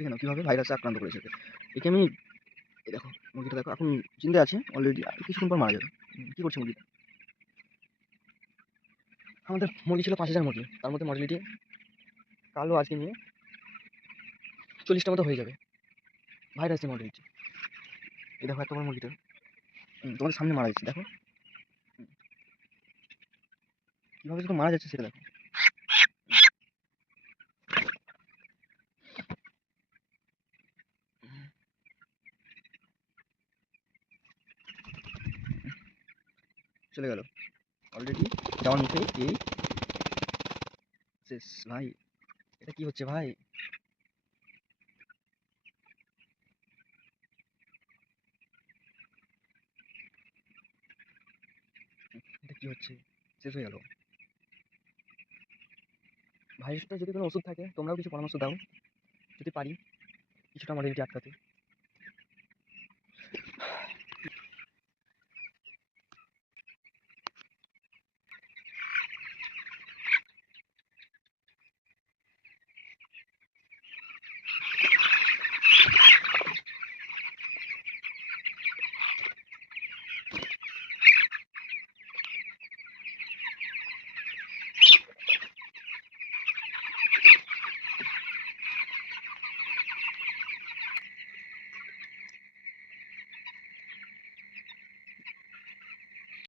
দেখে নাও, কীভাবে ভাইরাসে আক্রান্ত করেছে একে আমি, এই দেখো, মুরগিটা দেখো, এখন চিন্তা আছে অলরেডি কিছুক্ষণ পর মারা যাবে। কী করছে মুরগিটা? আমাদের মুরগি ছিল পাঁচ হাজার মুরগি, তার মধ্যে মর্টালিটি কালও আজকে নিয়ে চল্লিশটা মতো হয়ে যাবে। ভাইরাসে মর্টালিটি এই দেখো বড় মুরগিটা। তোমাদের সামনে মারা যাচ্ছে, দেখো। কীভাবে তো মারা যাচ্ছে সেটা দেখো। চলে গেল। অলরেডি যাওয়ার মুখে এই শেষ ভাই, এটা কি হচ্ছে ভাই? এটা কি হচ্ছে? শেষ হয়ে গেল। ভাইরাসটা যদি কোনো ওষুধ থাকে, তোমরাও কিছু পরামর্শ দাও। যদি পারি, কিছুটা মডেলিটি আটকাতে।